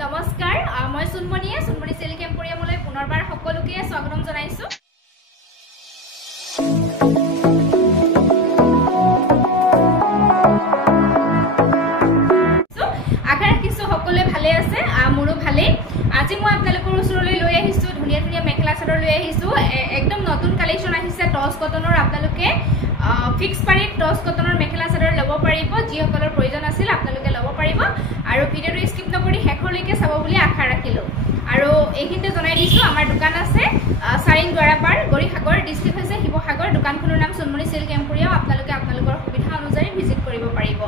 নমস্কাৰ মই সুনমণিয়ে সুনমণি সিল্ক এম্পোৰিয়ামলৈ পুনৰবাৰ সকলোকে স্বাগতম জনাইছো আশা ৰাখিছো সকলোৱে ভালে আছে মোৰো ভালে আজি মই আপোনালোকৰ ওচৰলৈ লৈ আহিছো ধুনীয়া ধুনীয়া মেখেলা চাদৰ লৈ আহিছো একদম নতুন কালেকচন আহিছে টছ কটনৰ আপোনালোকে ফিক্স পাৰিত টছ কটনৰ মেখেলা চাদৰ ল'ব পাৰিব যিসকলৰ প্ৰয়োজন আছিল আপোনালোকে ল'ব পাৰিব আৰু ভিডিওটো স্কিপ নকৰি শেষলৈকে চাব বুলি আশা ৰাখিলো আৰু এইখিনিতে জনাই দিছো আমাৰ দোকান আছে সাৰিং দ্বাৰাপাৰ গৰিসাগৰ ডিস্ট্ৰিক্ট হৈছে শিৱসাগৰ দোকানখনৰ নাম সুনমণি সিল্ক এম্পোৰিয়াম আপোনালোকে আপোনালোকৰ সুবিধা অনুযায়ী ভিজিট কৰিব পাৰিব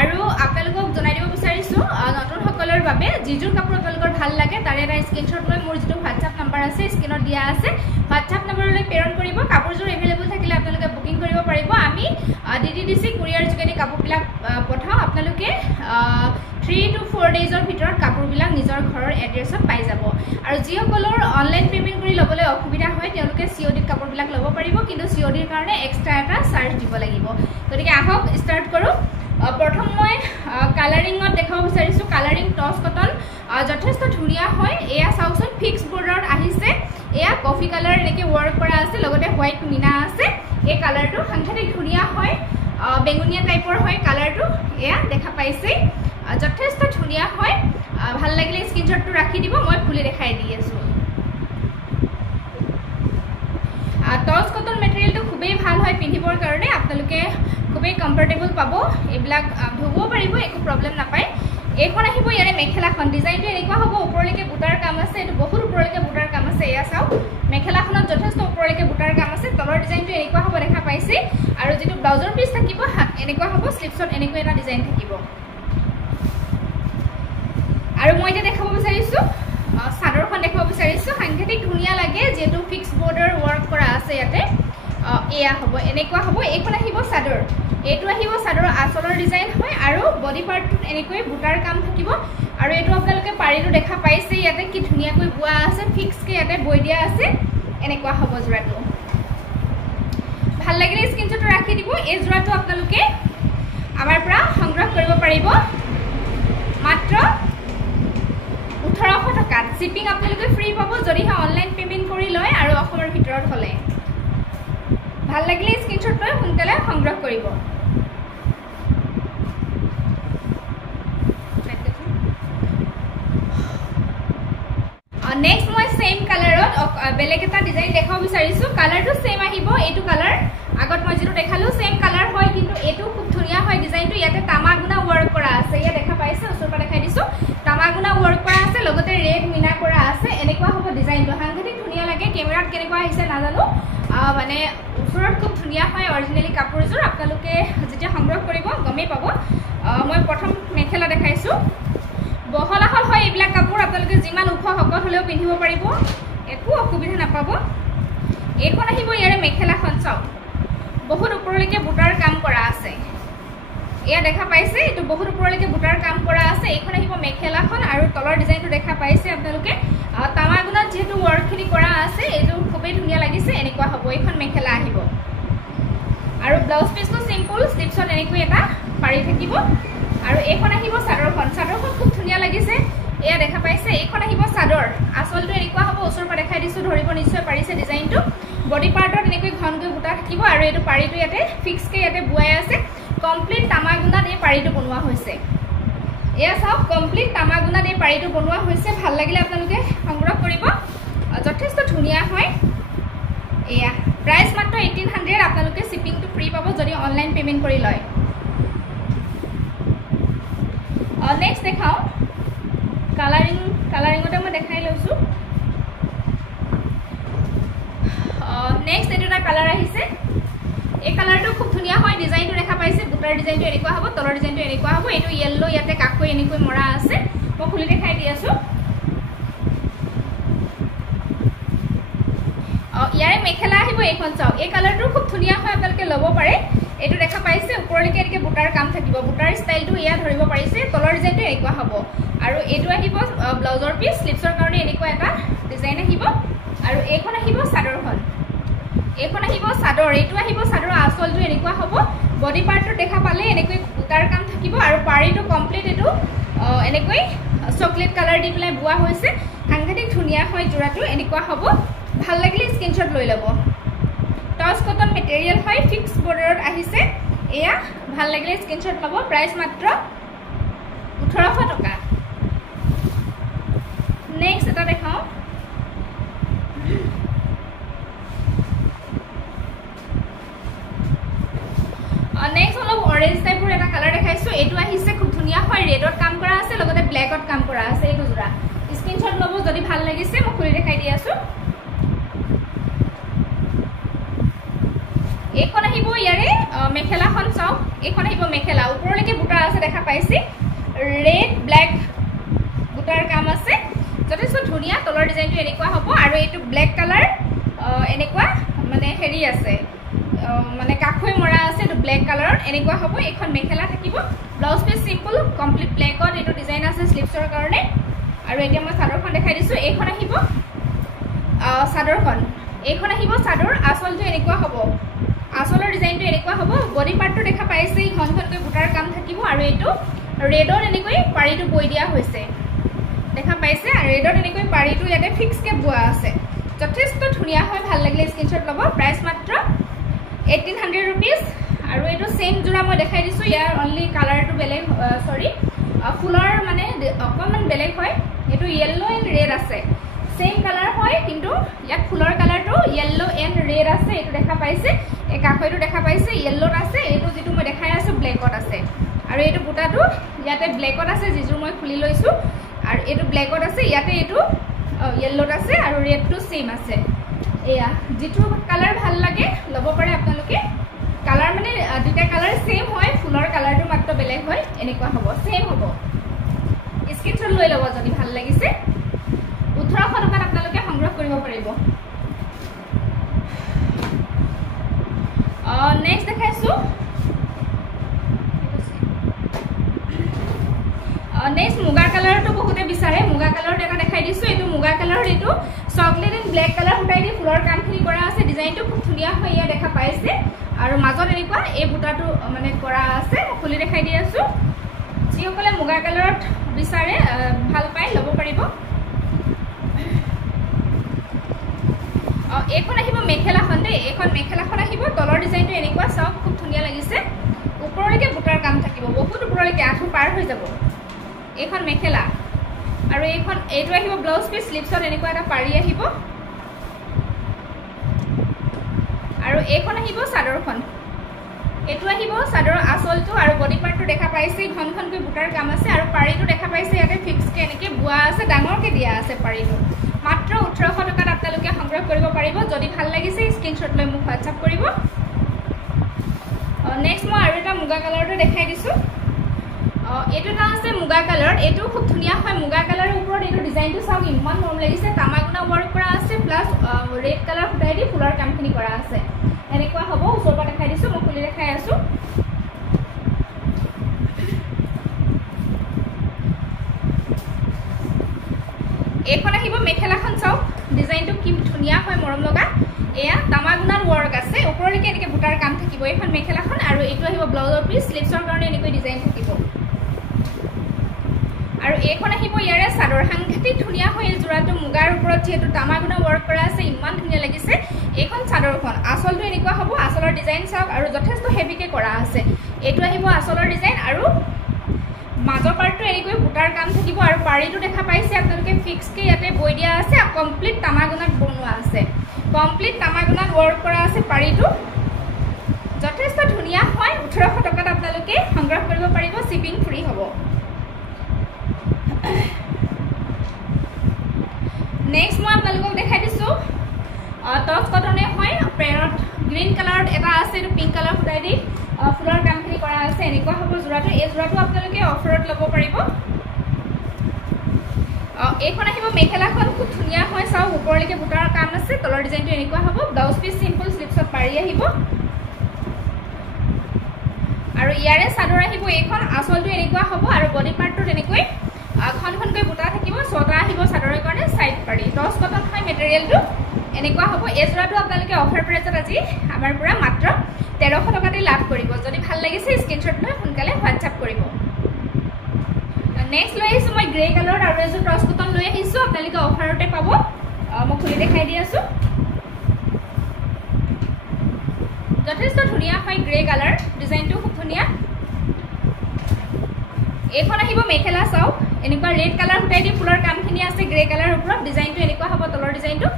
আৰু আপোনালোকক জনাই দিব বিচাৰিছো নতুন সকলৰ বাবে যিজোৰ কাপোৰ আপোনালোকৰ ভাল লাগে তাৰে এটা স্ক্ৰিনশ্বট লৈ মোৰ যিটো WhatsApp নম্বৰ আছে স্ক্ৰিনত দিয়া আছে WhatsApp নম্বৰলৈ প্ৰেৰণ কৰিব কাপোৰজোৰ এভেইলেবল থাকিলে আপোনালোকে বুকিং কৰিব পাৰিব আমি DDDC কুৰিয়াৰ যোগেদি কাপোৰবিলাক পঠাও আপোনালোকে 3 to 4 ডেজৰ ভিতৰত কাপোৰবিলাক নিজৰ ঘৰৰ এড্ৰেছত পাই যাব আৰু যিসকলৰ অনলাইন পেমেন্ট কৰি লবলৈ অসুবিধা হয় তেওঁলোকে COD কাপোৰবিলাক ল'ব পাৰিব কিন্তু COD ৰ কাৰণে এক্সট্ৰা এটা চাৰ্জ দিব লাগিব গতিকে আহক ষ্টাৰ্ট কৰো প্ৰথম মই কালাৰিংত দেখাব বিচাৰিছো কালাৰিং টছ কটন যথেষ্ট ধুনীয়া হয় এয়া চাওকচোন ফিক্স বৰ্ডাৰত আহিছে এয়া কফি কালাৰ এনেকৈ ওয়াৰ্ক কৰা আছে লগতে হোৱাইট মিনা আছে এই কালাৰটো সাংঘাতিক ধুনীয়া হয় বেঙুনীয়া টাইপৰ হয় কালাৰটো এয়া দেখা পাইছে যথেষ্ট ধুনীয়া হয় ভাল লাগিলে স্ক্ৰিনশ্বটটো ৰাখি দিব মই খুলি দেখাই দি আছো টছ কটন মেটেৰিয়েলটো খুবেই ভাল হয় পিন্ধিবৰ কাৰণে আপোনালোকে খুবেই কমফৰ্টেবল পাব এইবিলাক ধুব পাৰিব একো প্ৰবলেম নাপায় এইখন আহিব ইয়াৰে মেখেলাখন ডিজাইনটো এনেকুৱা হ'ব ওপৰলৈকে বুটাৰ কাম আছে এইটো বহুত ওপৰলৈকে বুটাৰ কাম আছে এয়া চাওক মেখেলাখনত যথেষ্ট ওপৰলৈকে বুটাৰ কাম আছে তলৰ ডিজাইনটো এনেকুৱা হ'ব দেখা পাইছে আৰু যেটো ব্লাউজৰ পিস থাকিব এনেকুৱা হ'ব স্লিপছত এনেকুৱা এটা ডিজাইন থাকিব আৰু মই এটা দেখাব বিচাৰিছো চাদৰখন দেখাব বিচাৰিছো সাংঘাতিক ধুনীয়া লাগে যেটো ফিক্স বৰ্ডাৰ ওয়াৰ্ক কৰা আছে ইয়াতে এয়া হ'ব এনেকুৱা হ'ব এইখন আহিব চাদৰ এইটো আহিব চাদৰ আচলৰ ডিজাইন হয় আৰু বডি পাৰ্টটোত এনেকৈ বুটাৰ কাম থাকিব আৰু এইটো আপোনালোকে পাৰিটো দেখা পাইছে ইয়াতে কি ধুনীয়াকৈ বোৱা আছে ফিক্স কে ইয়াতে বৈ দিয়া আছে এনেকুৱা হ'ব জোৰাটো ভাল লাগিলে স্ক্ৰিনশ্বট ৰাখি দিব এই জোৰাটো আপোনালোকে আমাৰ পৰা সংগ্ৰহ কৰিব পাৰিব মাত্ৰ 1800 টকাত শিপিং আপোনালোকে ফ্ৰী পাব যদিহে অনলাইন পেমেন্ট কৰি লয় আৰু অসমৰ ভিতৰত হলে ভাল লাগিলে স্ক্ৰিনশ্বট লৈ সোনকালে সংগ্ৰহ কৰিব নেক্সট মই সেম কালাৰত বেলেগ এটা ডিজাইন দেখাব বিচাৰিছো কালাৰটো সেম আহিব এইটো কালাৰ আগত মই যেটো দেখালো সেম কালাৰ হয় কিন্তু এটো খুব ধুনীয়া হয় ডিজাইনটো ইয়াতে তামাগুনা ওয়াৰ্ক কৰা আছে ইয়া দেখা পাইছে ওচৰৰ পৰা দেখাই দিছো তামাগুনা ওয়াৰ্ক কৰা আছে লগতে ৰেড মিনা কৰা আছে এনেকুৱা হ'ব ডিজাইনটো সাংঘাতিক ধুনীয়া লাগে কেমেৰাত কেনেকুৱা আহিছে নাজানো মানে ওচৰত খুব ধুনীয়া হয় অৰিজিনালি কাপোৰজোৰ আপোনালোকে যেতিয়া সংগ্ৰহ কৰিব গমেই পাব মই প্ৰথম মেখেলা দেখাইছো বহলাহল হয় এইবিলাক কাপোৰ আপোনালোকে যিমান ওখ হকত হলেও পিন্ধিব পাৰিব একো অসুবিধা নাপাব এইখন আহিব ইয়াৰে মেখেলাখন চাওক বহুত ওপৰলৈকে বুটাৰ কাম কৰা আছে এয়া দেখা পাইছে এটো বহুত ওপৰলৈকে বুটাৰ কাম কৰা আছে এইখন আহিব মেখেলাখন আৰু তলৰ ডিজাইনটো দেখা পাইছে আপোনালোকে তামাগুনাত যেটো ওয়াৰ্কখিনি কৰা আছে এটো খুবেই ধুনীয়া লাগিছে এনেকুৱা হ'ব এইখন মেখেলা আহিব আৰু ব্লাউজ পিসটো সিম্পল স্লিপছত এনেকৈ এটা পাৰি থাকিব আৰু এইখন আহিব চাদৰখন খুব ধুনীয়া লাগিছে এয়া দেখা পাইছে এইখন আহিব চাদৰ আসলটো এনেকুৱা হ'ব ওচৰৰ পৰা দেখাই দিছো ধৰিব নিশ্চয় পাৰিছে ডিজাইনটো বডি পাৰ্টত এনেকৈ ঘনকৈ বুটা থাকিব আৰু এইটো পাৰিটো ইয়াতে ফিক্স কে ইয়াতে বুৱাই আছে কমপ্লিট তামাগুনাত এই পাৰিটো বনোৱা হৈছে এয়া চাওক কমপ্লিট তামাগুনাত এই পাৰিটো বনোৱা হৈছে ভাল লাগিলে আপোনালোকে সংগ্ৰহ কৰিব যথেষ্ট ধুনীয়া হয় এয়া প্ৰাইস মাত্ৰ 1800 আপোনালোকে শিপিংটো ফ্ৰী পাব যদি অনলাইন পেমেন্ট কৰি লয় নেক্সট দেখাও কালাৰিংতে মই দেখাই লৈছো নেক্সট এটা কালাৰ আহিছে এই কালাৰটো খুব ধুনীয়া হয় ডিজাইনটো দেখা পাইছে বুটাৰ ডিজাইনটো এনেকুৱা হ'ব তলৰ ডিজাইনটো এনেকুৱা হ'ব এটো ইয়েলো ইয়াতে কাকৈ এনেকৈ মৰা আছে মই খুলি দেখাই দি আছো ইয়াৰে মেখেলা আহিব এইখন চাওক এই কালাৰটো খুব ধুনীয়া হয় আপোনালোকে ল'ব পাৰে এটো দেখা পাইছে ওপৰলৈকে এনেকৈ বুটাৰ কাম থাকিব বুটাৰ ষ্টাইলটো ইয়া ধৰিব পাৰিছে তলৰ ডিজাইনটো এনেকুৱা হ'ব আৰু এটো আহিব ব্লাউজৰ পিস স্লিপছৰ কাৰণে এনেকুৱা এটা ডিজাইন আহিব আৰু এইখন আহিব চাদৰখন এইখন আহিব চাদৰ এইটো আহিব চাদৰ আসলটো এনেকুৱা হ'ব বডি পাৰ্টটো দেখা পালে এনেকৈ বুটাৰ কাম থাকিব আৰু পাৰিটো কমপ্লিট এটো এনেকৈ চকলেট কালাৰ দি পেলাই বোৱা হৈছে সাংঘাতিক ধুনীয়া হয় জোৰাটো এনেকুৱা হ'ব ভাল লাগিলে স্ক্ৰীনশ্বট লৈ ল'ব টচ কটন মেটেৰিয়েল হয় ফিক্স বৰ্ডাৰত আহিছে এয়া ভাল লাগিলে স্ক্ৰীনশ্বট ল'ব প্ৰাইস মাত্ৰ 1800 টকা নেক্সট এটা দেখাও নেক্সট অলপ অৰেঞ্জ টাইপৰ এটা কালাৰ দেখাইছো এটো আহিছে খুব ধুনীয়া হয় ৰেডত কাম কৰা আছে লগতে ব্ল্যাকত কাম কৰা আছে এইটো জোৰা স্ক্ৰীনশ্বট ল'ব যদি ভাল লাগিছে মই খুলি দেখাই দি আছো এইখন আহিব ইয়াৰে মেখেলাখন চাওক এইখন আহিব মেখেলা ওপৰলৈকে বুটা আছে দেখা পাইছি ৰেড ব্ল্যাক বুটাৰ কাম আছে যথেষ্ট ধুনীয়া তলৰ ডিজাইনটো এনেকুৱা হ'ব আৰু এইটো ব্ল্যাক কালাৰ এনেকুৱা মানে হেৰি আছে মানে কাখৈ মৰা আছে এটো ব্ল্যাক কালাৰত এনেকুৱা হ'ব এখন মেখেলা থাকিব ব্লাউজ পিস সিম্পল কমপ্লিট ব্ল্যাকত এটো ডিজাইন আছে স্লিপছৰ কাৰণে আৰু এতিয়া মই চাদৰখন দেখাই দিছো এইখন আহিব চাদৰখন এইখন আহিব চাদৰ আসলটো এনেকুৱা হ'ব আসলৰ ডিজাইনটো এনেকুৱা হ'ব বডি পাৰ্টটো দেখা পাইছে ঘনঘনকৈ বুটাৰ কাম থাকিব আৰু এটো ৰেডৰ এনেকৈ পাৰিটো বৈ দিয়া হৈছে দেখা পাইছে আৰু ৰেডৰ এনেকৈ পাৰিটো ইয়াতে ফিক্স কে বোৱা আছে যথেষ্ট ধুনীয়া হয় ভাল লাগিলে স্ক্ৰীনশ্বট ল'ব প্ৰাইস মাত্ৰ 1800 rupees আৰু এটো সেম জোৰা মই দেখাই দিছো ইয়াৰ অনলি কালাৰটো বেলেগ সৰি ফুলৰ মানে অকমান বেলেগ হয় এটো yellow and red আছে সেম কালাৰ হয় কিন্তু ইয়াত ফুলৰ কালাৰটো yellow and red আছে এটো দেখা পাইছে এই কাখৈটো দেখা পাইছে yellow আছে এটো যেটো মই দেখাই আছো ব্ল্যাকত আছে আৰু এটো বুটাটো ইয়াতে ব্ল্যাকত আছে যিজু মই খুলি লৈছো আৰু এটো ব্ল্যাকত আছে ইয়াতে এটো yellow আছে আৰু ৰেডটো সেম আছে এয়া যেটো কালাৰ ভাল লাগে লব পাৰে আপোনালোকে কালাৰ মানে দুটা কালাৰ সেম হয় ফুলৰ কালাৰটো মাত্ৰ বেলেগ হয় এনেকুৱা হ'ব সেম হ'ব স্ক্ৰীনশ্বট লৈ লব যদি ভাল লাগিছে 1800 টকাত আপোনালোকে সংগ্ৰহ কৰিব পাৰিব নেক্সট দেখাইছো নেক্সট মুগা কালাৰটো বহুতে বিচাৰে মুগা কালাৰত এটা দেখাই দিছো এটো মুগা কালাৰৰ এটো চকলেট এণ্ড ব্ল্যাক কালাৰ ফুটাই দি ফুলৰ কামখিনি কৰা আছে ডিজাইনটো খুব ধুনীয়া হয় ইয়া দেখা পাইছে আৰু মাজত এনেকুৱা এই বুটাটো মানে কৰা আছে খুলি দেখাই দি আছো যিসকলে মুগা কালাৰত বিচাৰে ভাল পাই ল'ব পাৰিব এইখন আহিব মেখেলাখন দেই এইখন মেখেলাখন আহিব তলৰ ডিজাইনটো এনেকুৱা চাওক খুব ধুনীয়া লাগিছে ওপৰলৈকে বুটাৰ কাম থাকিব বহুত ওপৰলৈকে আঁঠু পাৰ হৈ যাব এইখন মেখেলা আৰু এইখন এইটো আহিব ব্লাউজ পিস স্লিপছত এনেকুৱা এটা পাৰি আহিব আৰু এইখন আহিব চাদৰখন এটো আহিব চাদৰৰ আসলটো আৰু বডি পাৰ্টটো দেখা পাইছে ঘনঘনকৈ বুটাৰ কাম আছে আৰু পাৰিটো দেখা পাইছে ইয়াতে ফিক্স কে এনেকৈ বোৱা আছে ডাঙৰকৈ দিয়া আছে পাৰিটো মাত্ৰ 1800 টকাত আপোনালোকে সংগ্ৰহ কৰিব পাৰিব যদি ভাল লাগিছে স্ক্ৰীনশ্বট লৈ মোক হোৱাটছআপ কৰিব নেক্সট মই আৰু এটা মুগা কালাৰটো দেখাই দিছো এটো এটা আছে মুগা কালাৰ এটো খুব ধুনীয়া হয় মুগা কালাৰৰ ওপৰত এটো ডিজাইনটো চাওক ইমান মৰম লাগিছে তামাগুনা ওয়াৰ্ক কৰা আছে প্লাস ৰেড কালাৰ ফুটাই দি ফুলৰ কামখিনি কৰা আছে এনেকুৱা হ'ব ওচৰৰ পৰা দেখাই দিছো মই খুলি দেখাই আছো এইখন আহিব মেখেলাখন চাওক ডিজাইনটো কি ধুনীয়া হয় মৰম লগা এয়া তামাগুনাৰ ওয়াৰ্ক আছে ওপৰলৈকে এনেকৈ বুটাৰ কাম থাকিব এইখন মেখেলাখন আৰু এইটো আহিব ব্লাউজৰ পিস স্লিপছৰ কাৰণে এনেকৈ ডিজাইন থাকিব আৰু এইখন আহিব ইয়াৰে চাদৰ সাংঘাতিক ধুনীয়া হয় জোৰাটো মুগাৰ ওপৰত যেটো তামাগুনা ওয়াৰ্ক কৰা আছে ইমান ধুনীয়া লাগিছে এইখন চাদৰখন আসলটো এনেকুৱা হ'ব আসলৰ ডিজাইন চাওক আৰু যথেষ্ট হেভিকে কৰা আছে এইটো আহিব আসলৰ ডিজাইন আৰু মাজৰ পাৰ্টটো এনেকৈ বুটাৰ কাম থাকিব আৰু পাৰিটো দেখা পাইছে আপোনালোকে ফিক্স কে ইয়াতে বৈ দিয়া আছে কমপ্লিট তামাগুনাত বনোৱা আছে কমপ্লিট তামাগুনাত ওয়াৰ্ক কৰা আছে পাৰিটো যথেষ্ট ধুনীয়া হয় 1800 টকাত আপোনালোকে সংগ্ৰহ কৰিব পাৰিব শিপিং ফ্ৰী হ'ব নেক্সট মই আপোনালোকক দেখাই দিছো টপ কটনে হয় পেৰত গ্ৰীন কালাৰত এটা আছে আৰু পিংক কালাৰ ফুটাই দি ফুলৰ কামখিনি কৰা আছে এনেকুৱা হ'ব জোৰাটো এই জোৰাটো আপোনালোকে অফাৰত ল'ব পাৰিব এইখন আহিব মেখেলাখন খুব ধুনীয়া হয় চাওক ওপৰলৈকে বুটাৰ কাম আছে তলৰ ডিজাইনটো এনেকুৱা হ'ব ব্লাউজ পিস সিম্পল স্লিপছত পাৰি আহিব আৰু ইয়াৰে চাদৰ আহিব এইখন আসলটো এনেকুৱা হ'ব আৰু বডি পাৰ্টটো তেনেকৈ ঘনঘনকৈ বুটা থাকিব ছটা আহিব চাদৰৰ কাৰণে সাইড পাৰি টচ কটন হয় মেটেৰিয়েলটো এনেকুৱা হ'ব এই জোৰাটো আপোনালোকে অফাৰ প্ৰাইচত আজি আমাৰ পৰা মাত্ৰ 1300 টকাতে লাভ কৰিব যদি ভাল লাগিছে স্ক্ৰীনশ্বট লৈ সোনকালে হোৱাটছআপ কৰিব নেক্সট লৈ আহিছো মই গ্ৰে কালাৰ আৰু এজো ট্ৰাউজ কটন লৈ আহিছো আপোনালোকে অফাৰতে পাব মই খুলি দেখাই দি আছো যথেষ্ট ধুনিয়া হয় গ্ৰে কালাৰ ডিজাইনটো খুব ধুনিয়া এখন আহিব মেখেলা চাও এনেকুৱা ৰেড কালাৰ ফুটাই দি ফুলৰ কামখিনি আছে গ্ৰে কালাৰ ওপৰত ডিজাইনটো এনেকুৱা হ'ব তলৰ ডিজাইনটো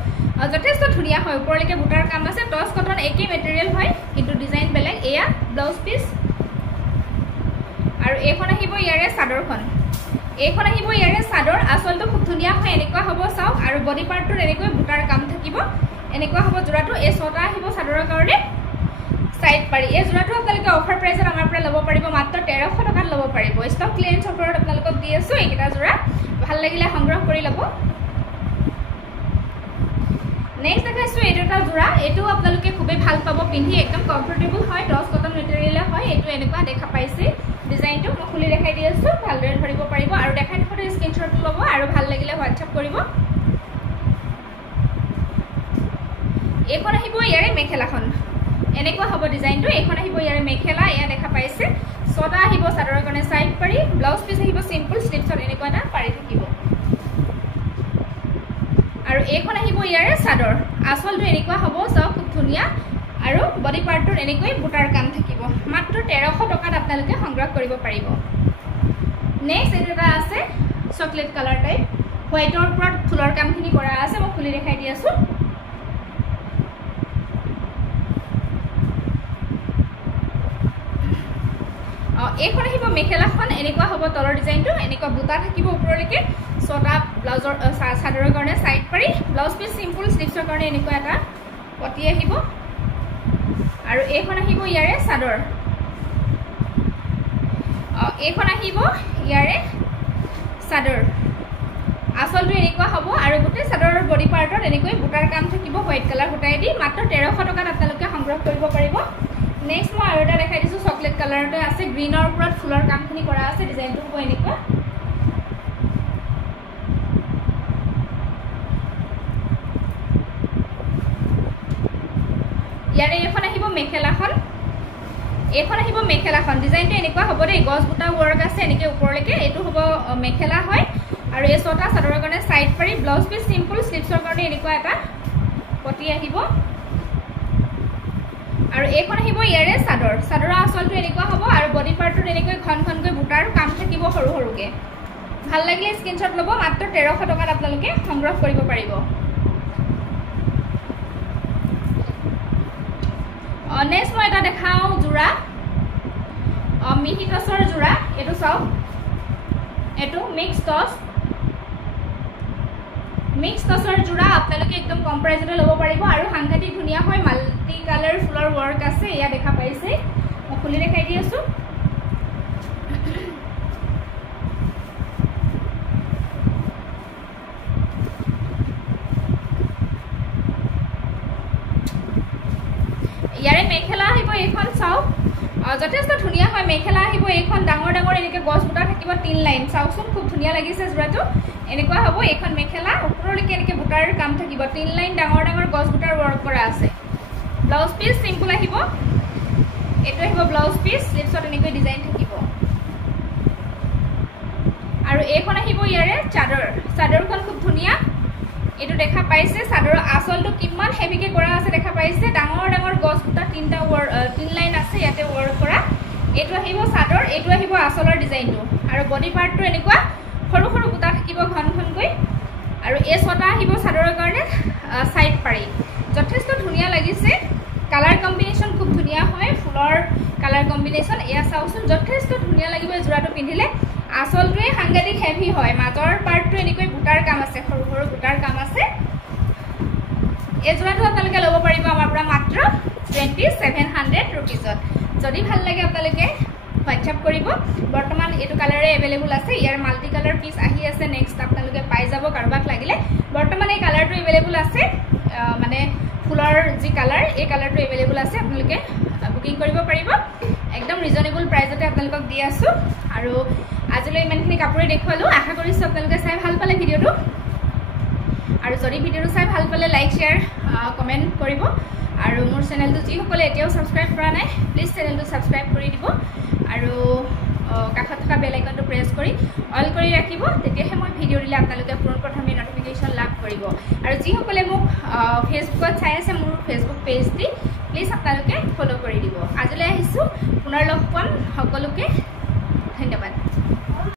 যথেষ্ট ধুনিয়া হয় ওপৰলৈকে বুটাৰ কাম আছে টছ কটন একে মেটেৰিয়েল হয় কিন্তু ডিজাইন বেলেগ এয়া ব্লাউজ পিস আৰু এখন আহিব ইয়াৰে চাদৰখন এখন আহিব ইয়াৰে চাদৰ আসলটো খুব ধুনিয়া হয় এনেকুৱা হ'ব চাও আৰু বডি পাৰ্টটোৰ এনেকৈ বুটাৰ কাম থাকিব এনেকুৱা হ'ব জোৰাটো এই ছটা আহিব চাদৰৰ কাৰণে সাইড পাৰি এই জোৰাটো আপোনালোকে অফাৰ প্ৰাইসত আমাৰ পৰা ল'ব পাৰিব মাত্ৰ 1300 টকাত ল'ব পাৰিব ষ্টক ক্লিয়াৰেন্স অফাৰত আপোনালোকক দি আছো এইটা জোৰা ভাল লাগিলে সংগ্ৰহ কৰি ল'ব নেক্সট দেখাইছো এটা জোৰা এটো আপোনালোকে খুবেই ভাল পাব পিন্ধি একদম কমফৰ্টেবল হয় টছ কটন মেটেৰিয়েল হয় এটো এনেকুৱা দেখা পাইছে ডিজাইনটো মই খুলি দেখাই দি আছো ভালদৰে ধৰিব পাৰিব আৰু দেখাই দেখতে স্ক্ৰিনশ্বট ল'ব আৰু ভাল লাগিলে হোৱাটছআপ কৰিব এখন আহিব ইয়াৰে মেখেলাখন এনেকুৱা হ'ব ডিজাইনটো এখন আহিব ইয়াৰে মেখেলা এয়া দেখা পাইছে ছটা আহিব চাদৰৰ কাৰণে সাইড পাৰি ব্লাউজ পিস আহিব সিম্পল স্লিপছত এনেকুৱা এটা পাৰি থাকিব আৰু এখন আহিব ইয়াৰে চাদৰ আসলটো এনেকুৱা হ'ব সব খুব ধুনিয়া আৰু বডি পাৰ্টৰ এনেকৈ বুটাৰ কাম থাকিব মাত্ৰ 1300 টকাত আপোনালোকে সংগ্ৰহ কৰিব পাৰিব নেক্সট এটা আছে চকলেট কালাৰ টাইপ হোৱাইটৰ ওপৰত ফুলৰ কামখিনি কৰা আছে মই খুলি দেখাই দি আছো এখন আহিব মেখেলাখন এনেকুৱা হ'ব তলৰ ডিজাইনটো এনেকুৱা বুটা থাকিব ওপৰলৈকে ছটা ব্লাউজৰ চাদৰৰ কাৰণে সাইড পাৰি ব্লাউজ পিস সিম্পল স্লিপছৰ কাৰণে এনেকুৱা এটা পটি আহিব আৰু এখন আহিব ইয়াৰে চাদৰ এখন আহিব ইয়াৰে চাদৰ আসলটো এনেকুৱা হ'ব আৰু গোটেই চাদৰৰ বডি পাৰ্টত এনেকৈ বুটাৰ কাম থাকিব হোৱাইট কালাৰ ফুটাই দি মাত্ৰ 1300 টকাত আপোনালোকে সংগ্ৰহ কৰিব পাৰিব নেক্সট মই আৰু এটা দেখাই দিছো চকলেট কালাৰতে আছে গ্ৰীনৰ ওপৰত ফুলৰ কামখিনি কৰা আছে ডিজাইনটো হ'ব এনেকুৱা ইয়াৰে এখন আহিব মেখেলাখন ডিজাইনটো এনেকুৱা হ'ব দেই গছ বুটা ৱৰ্ক আছে এনেকৈ ওপৰলৈকে এটো হ'ব মেখেলা হয় আৰু এই ছটা চাদৰৰ কাৰণে সাইড পাৰি ব্লাউজ পিস সিম্পল স্লিপছৰ কাৰণে এনেকুৱা এটা পটি আহিব আৰু এখন আহিব ইয়াৰে চাদৰৰ আসলটো এনেকুৱা হ'ব আৰু বডি পাৰ্টৰ এনেকৈ ঘনকৈ বুটাৰ কাম থাকিব সৰু সৰুকে ভাল লাগিলে স্ক্ৰিনশ্বট ল'ব মাত্ৰ 1300 টকাত আপোনালোকে সংগ্ৰহ কৰিব পাৰিব নেক্সট মই এটা দেখাও জোৰা মিহি টছৰ জোৰা এটো চাও এটো মিক্স টছৰ জোৰা আপোনালোকে একদম কম প্ৰাইজতে ল'ব পাৰিব আৰু সাংঘাতিক ধুনিয়া হয় মাল্টি কালাৰ ফুলৰ ৱৰ্ক আছে ইয়া দেখা পাইছে মই খুলি দেখাই দি আছো ইয়াৰে মেখেলা আহিব এখন চাও যথেষ্ট ধুনিয়া হয় মেখেলা আহিব এখন ডাঙৰ এনেকৈ গছ বুটা থাকিব 3 লাইন চাওচোন খুব ধুনিয়া লাগিছে জোৰাটো এনেকুৱা হ'ব এখন মেখেলা ওপৰলৈকে এনেকৈ বুটাৰ কাম থাকিব 3 লাইন ডাঙৰ গছ বুটাৰ ৱৰ্ক কৰা আছে ব্লাউজ পিস সিম্পল আহিব এটো আহিব ব্লাউজ পিস স্লিপছত এনেকৈ ডিজাইন থাকিব আৰু এখন আহিব ইয়াৰে চাদৰখন খুব ধুনিয়া এটো দেখা পাইছে চাদৰৰ আসলটো কিমান হেভিকে কৰা আছে দেখা পাইছে ডাঙৰ গছ বুটা 3 লাইন আছে ইয়াতে ৱৰ্ক কৰা এটো আহিব চাদৰ এটো আহিব আসলৰ ডিজাইনটো আৰু বডি পাৰ্টটো এনেকুৱা সৰু বুটা থাকিব ঘনকৈ আৰু এই ছটা আহিব চাদৰৰ কাৰণে সাইড পাৰি যথেষ্ট ধুনিয়া লাগিছে কালাৰ কম্বিনেশন খুব ধুনিয়া হয় ফুলৰ কালাৰ কম্বিনেশন এয়া চাওচোন যথেষ্ট ধুনিয়া লাগিব জোৰাটো পিন্ধিলে আসলটোৱে সাংঘাতিক হেভি হয় মাজৰ পাৰ্টটো এনেকৈ বুটাৰ কাম আছে সৰু বুটাৰ কাম আছে এই জোৰাটো আপোনালোকে ল'ব পাৰিব আমাৰ পৰা মাত্ৰ 2700 रुपीसত যদি ভাল লাগে আপোনালোকে হোৱাটছআপ কৰিব বৰ্তমান এটো কালাৰে अवेलेबल আছে ইয়াৰ মাল্টি কালাৰ পিস আহি আছে নেক্সট আপোনালোকে পাই যাব কাৰবাক লাগিলে বৰ্তমান এই কালাৰটো अवेलेबल আছে মানে ফুলৰ যি কালাৰ এই কালাৰটো अवेलेबल আছে আপোনালোকে বুকিং কৰিব পাৰিব একদম ৰিজনেবল প্ৰাইসতে আপোনালোকক দি আছো আৰু আজিলৈ ইমানখিনি কাপোৰে দেখুৱালো আশা কৰিছো আপোনালোকে চাই ভাল পালে ভিডিওটো আৰু যদি ভিডিওটো চাই ভাল পালে লাইক শেয়াৰ কমেন্ট কৰিব আৰু মোৰ চেনেলটো যি সকলে এতিয়াও সাবস্ক্ৰাইব কৰা নাই প্লিজ চেনেলটো সাবস্ক্ৰাইব কৰি দিব আৰু কাষত থকা বেল আইকনটো প্ৰেছ কৰি অল কৰি ৰাখিব তেতিয়াহে মই ভিডিঅ' দিলে আপোনালোকে পোনপ্ৰথমে নটিফিকেশ্যন লাভ কৰিব আৰু যিসকলে মোক ফেচবুকত চাই আছে মোৰ ফেচবুক পেজটি প্লিজ আপোনালোকে ফ'ল' কৰি দিব আজিলৈ আহিছোঁ পুনৰ লগ পাম সকলোকে ধন্যবাদ